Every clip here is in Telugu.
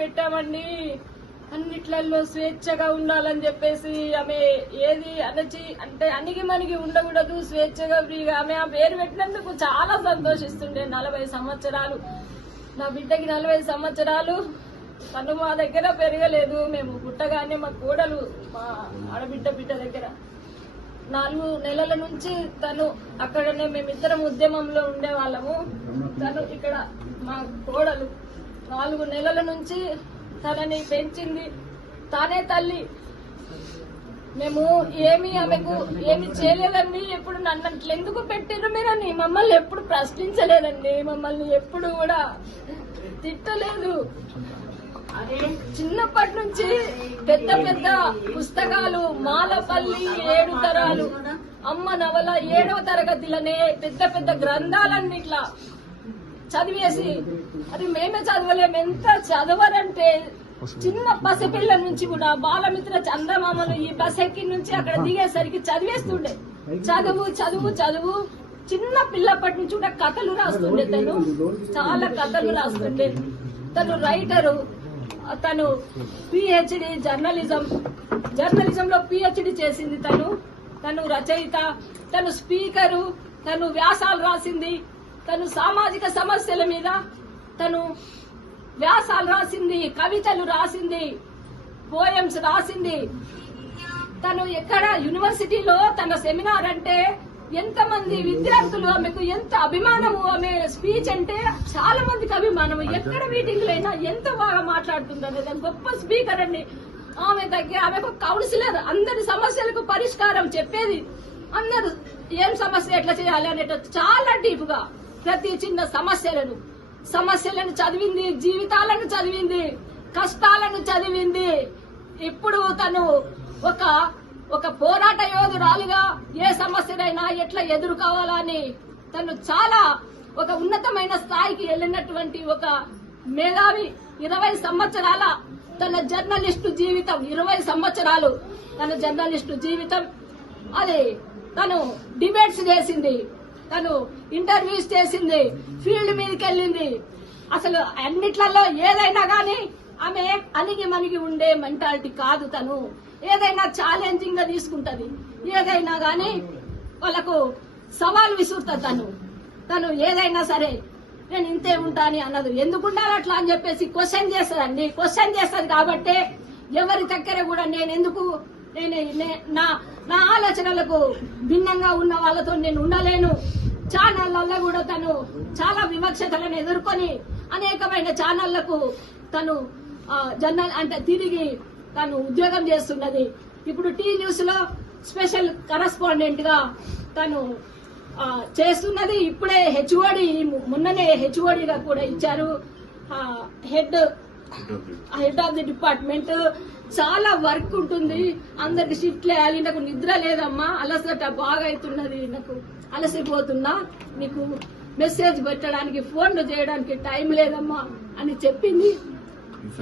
పెట్టామండి, అన్నిట్లలో స్వేచ్ఛగా ఉండాలని చెప్పేసి ఆమె ఏది అణిగి మణిగి ఉండకూడదు, స్వేచ్ఛగా ఫ్రీగా ఆమె ఆ పేరు పెట్టినందుకు చాలా సంతోషిస్తుండే. 40 సంవత్సరాలు నా బిడ్డకి 40 సంవత్సరాలు తను మా దగ్గర పెరగలేదు. మేము పుట్టగానే మా కోడలు మా బిడ్డ దగ్గర 4 నెలల నుంచి తను అక్కడనే మేమిద్దరం ఉద్యమంలో ఉండేవాళ్ళము. తను ఇక్కడ మా కోడలు 4 నెలల నుంచి తనని పెంచింది, తానే తల్లి. మేము ఆమెకు ఏమి చేయలేదండి. ఎప్పుడు నన్ను అట్లా ఎందుకు పెట్టారు మీరని మమ్మల్ని ఎప్పుడు ప్రశ్నించలేదండి, మమ్మల్ని ఎప్పుడు కూడా తిట్టలేదు. చిన్నప్పటి నుంచి పెద్ద పెద్ద పుస్తకాలు, మాలపల్లి 7 తరాలు, అమ్మ నవల 7వ తరగతిలోనే పెద్ద పెద్ద గ్రంథాలన్నీ ఇట్లా చదివేసి, అది మేమే చదవలేము. ఎంత చదవరంటే చిన్న పసిపిల్ల నుంచి కూడా బాలమిత్ర చందమామలు ఈ బస్ ఎక్కి నుంచి అక్కడ దిగేసరికి చదివేస్తుండే. చదువు చదువు చదువు చిన్న పిల్లప్పటి నుంచి కూడా కథలు రాస్తుండే. తను చాలా కథలు రాస్తుండే. తను రైటరు, తను పిహెచ్డి జర్నలిజంలో పిహెచ్డి చేసింది. తను రచయిత, తను స్పీకరు, తను వ్యాసాలు రాసింది. తను సామాజిక సమస్యల మీద తను వ్యాసాలు రాసింది, కవితలు రాసింది, పోయమ్స్ రాసింది. తను ఎక్కడ యూనివర్సిటీలో తన సెమినార్ అంటే ఎంతమంది విద్యార్థులు ఆమెకు ఎంత అభిమానము. ఆమె స్పీచ్ అంటే చాలా మందికి అభిమానము. ఎక్కడ మీటింగ్ అయినా ఎంత బాగా మాట్లాడుతుందనేది గొప్ప స్పీకర్ అండి. ఆమెకు కౌన్సిలర్, అందరి సమస్యలకు పరిష్కారం చెప్పేది. అందరూ ఏం సమస్య ఎట్లా చేయాలి అనేట చాలా డీప్ గా ప్రతి చిన్న సమస్యలను చదివింది, జీవితాలను చదివింది, కష్టాలను చదివింది. ఇప్పుడు తను ఒక పోరాట యోధురాలుగా ఏ సమస్యనైనా ఎట్లా ఎదుర్కోవాలని తను చాలా ఒక ఉన్నతమైన స్థాయికి వెళ్ళినటువంటి ఒక మేధావి. 20 సంవత్సరాల తన జర్నలిస్టు జీవితం, 20 సంవత్సరాలు తన జర్నలిస్టు జీవితం. అది తను డిబేట్స్ చేసింది, తను ఇంటర్వ్యూస్ చేసింది, ఫీల్డ్ మీదకి వెళ్ళింది. అసలు అన్నిట్లలో ఏదైనా గాని ఆమె అణిగి మణిగి ఉండే మెంటాలిటీ కాదు. తను ఏదైనా ఛాలెంజింగ్ గా తీసుకుంటది, ఏదైనా గాని వాళ్ళకు సవాల్ విసురుతుంది. తను ఏదైనా సరే నేను ఇంతే ఉంటా అని అన్నది. ఎందుకు ఉండాలి అట్లా అని చెప్పేసి క్వశ్చన్ చేస్తుందండి. క్వశ్చన్ చేస్తుంది కాబట్టి ఎవరి దగ్గర కూడా నా ఆలోచనలకు భిన్నంగా ఉన్న వాళ్ళతో నేను ఉండలేను. ఛానళ్లలో కూడా తను చాలా వివక్షతలను ఎదుర్కొని అనేకమైన ఛానళ్లకు తను తిరిగి తను ఉద్యోగం చేస్తున్నది. ఇప్పుడు టీ న్యూస్ లో స్పెషల్ కరస్పాండెంట్ గా తను చేస్తున్నది. ఇప్పుడే మొన్ననే హెచ్ఓడిగా కూడా ఇచ్చారు. Head of the department. చాలా వర్క్ ఉంటుంది, అందరికి షిఫ్ట్లు వేయాలి. నాకు నిద్ర లేదమ్మా, అలసట బాగా అవుతున్నది, నాకు అలసిపోతున్నా, నీకు మెసేజ్ పెట్టడానికి ఫోన్లు చేయడానికి టైం లేదమ్మా అని చెప్పింది.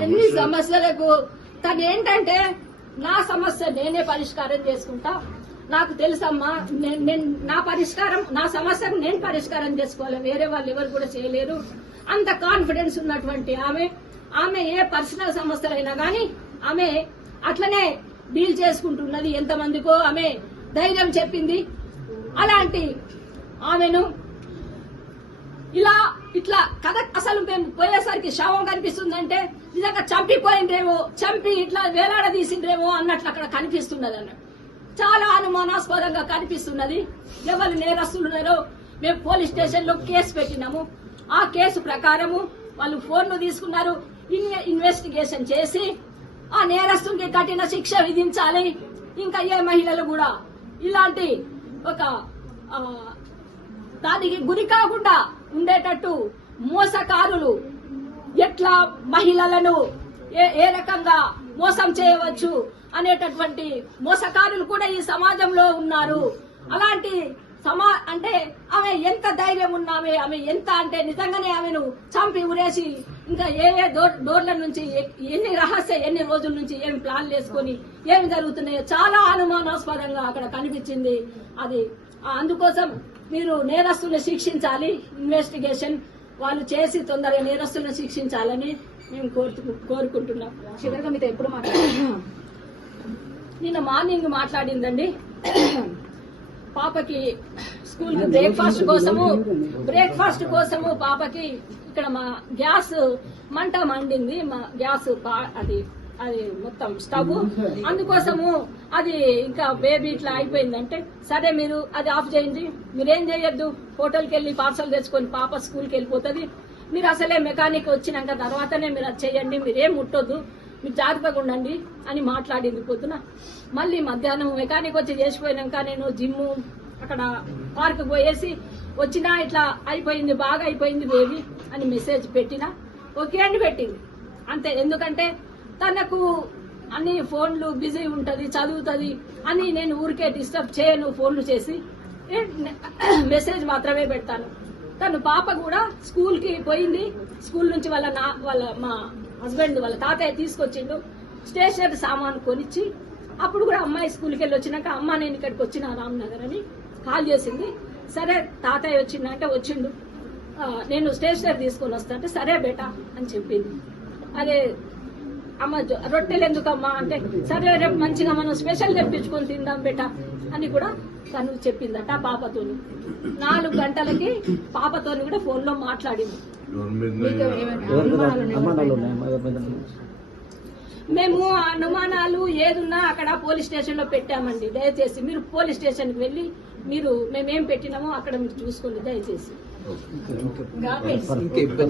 ఎన్ని సమస్యలకు తను ఏంటంటే నా సమస్య నేనే పరిష్కారం చేసుకుంటా, నాకు తెలుసమ్మా, నా సమస్యకు నేను పరిష్కారం చేసుకోవాలి, వేరే వాళ్ళు ఎవరు కూడా చేయలేరు. అంత కాన్ఫిడెన్స్ ఉన్నటువంటి ఆమె ఏ పర్సనల్ సమస్యలైనా గానీ ఆమె అట్లనే డీల్ చేసుకుంటున్నది. ఎంతమందికో ఆమె ధైర్యం చెప్పింది. అలాంటి ఆమెను ఇట్లా కథ అసలు మేము పోయేసరికి శవం కనిపిస్తుందంటే నిజంగా చంపి ఇట్లా వేలాడదీసిండ్రేమో అన్నట్లు అక్కడ కనిపిస్తున్నది అన్నట్టు. చాలా అనుమానాస్పదంగా కనిపిస్తున్నది. ఎవరు నేరస్తులున్నారో మేము పోలీస్ స్టేషన్ లో కేసు పెట్టినాము. ఆ కేసు ప్రకారము వాళ్ళు ఫోన్లు తీసుకున్నారు. ఇన్వెస్టిగేషన్ చేసి ఆ నేరస్తునికి కఠిన శిక్ష విధించాలి. ఇంకా ఏ మహిళలు కూడా ఇలాంటి ఒక దానికి గురి కాకుండా ఉండేటట్టు మోసకారులు ఎట్లా మహిళలను ఏ రకంగా మోసం చేయవచ్చు అనేటటువంటి మోసకారులు కూడా ఈ సమాజంలో ఉన్నారు. అలాంటి అంటే ఆమె ఎంత ధైర్యం ఉన్నామే, ఆమె ఎంత అంటే నిజంగానే ఆమెను చంపి ఉరేసి ఇంకా ఏ డోర్ల నుంచి ఎన్ని రోజుల నుంచి ఏమి ప్లాన్లు వేసుకొని ఏమి జరుగుతున్నాయో చాలా అనుమానాస్పదంగా అక్కడ కనిపించింది. అది అందుకోసం మీరు నేరస్తులను శిక్షించాలి, ఇన్వెస్టిగేషన్ వాళ్ళు చేసి తొందరగా నేరస్తులను శిక్షించాలని మేము కోరుకుంటున్నాం. చివరిగా మీతో ఎప్పుడు మాట్లాడారు? నిన్న మార్నింగ్ మాట్లాడిందండి. పాపకి స్కూల్ బ్రేక్ఫాస్ట్ కోసము పాపకి ఇక్కడ మా గ్యాస్ మంట మండింది. మా గ్యాస్ అది మొత్తం స్టవ్, అందుకోసము అది ఇంకా బేబీ ఇట్లా అయిపోయిందంటే, సరే మీరు అది ఆఫ్ చేయండి, మీరేం చేయొద్దు, హోటల్కి వెళ్ళి పార్సల్ తెచ్చుకొని పాప స్కూల్కి వెళ్ళిపోతుంది, మీరు అసలే మెకానిక్ వచ్చినాక తర్వాతనే మీరు అది చేయండి, మీరేం ముట్టొద్దు, మీరు జాగ్రత్తగా ఉండండి అని మాట్లాడింది పొద్దున. మళ్ళీ మధ్యాహ్నం మెకానిక్ వచ్చి చేసిపోయినాక నేను జిమ్ అక్కడ పార్క్ పోయేసి వచ్చినా ఇట్లా అయిపోయింది, బాగా అయిపోయింది బేబీ అని మెసేజ్ పెట్టినా ఓకే అని పెట్టింది అంతే. ఎందుకంటే తనకు అన్ని ఫోన్లు బిజీ ఉంటది, చదువుతుంది అని నేను ఊరికే డిస్టర్బ్ చేయను, ఫోన్లు చేసి మెసేజ్ మాత్రమే పెడతాను. తను పాప కూడా స్కూల్ కి పోయింది. స్కూల్ నుంచి మా హస్బెండ్ వాళ్ళ తాతయ్య తీసుకొచ్చిండు, స్టేషనరీ సామాను కొనిచ్చి. అప్పుడు కూడా అమ్మాయి స్కూల్కి వెళ్ళి వచ్చినాక అమ్మ నేను ఇక్కడికి వచ్చిన రామ్నగర్ అని కాల్ చేసింది. సరే తాతయ్య వచ్చిందంటే వచ్చిండు, నేను స్టేషనరీ తీసుకొని వస్తా అంటే సరే బేటా అని చెప్పింది. అదే అమ్మ రొట్టెలు ఎందుకమ్మా అంటే సరే రేపు మంచిగా మనం స్పెషల్ తెప్పించుకొని తిందాం బేటా అని కూడా తను చెప్పిందట పాపతోని. 4 గంటలకి పాపతోని కూడా ఫోన్ లో మాట్లాడింది. మేము అనుమానాలు ఏదున్నా అక్కడ పోలీస్ స్టేషన్ లో పెట్టామండి. దయచేసి మీరు పోలీస్ స్టేషన్ కి వెళ్ళి మీరు మేమేం పెట్టినామో అక్కడ మీరు చూసుకోండి దయచేసి.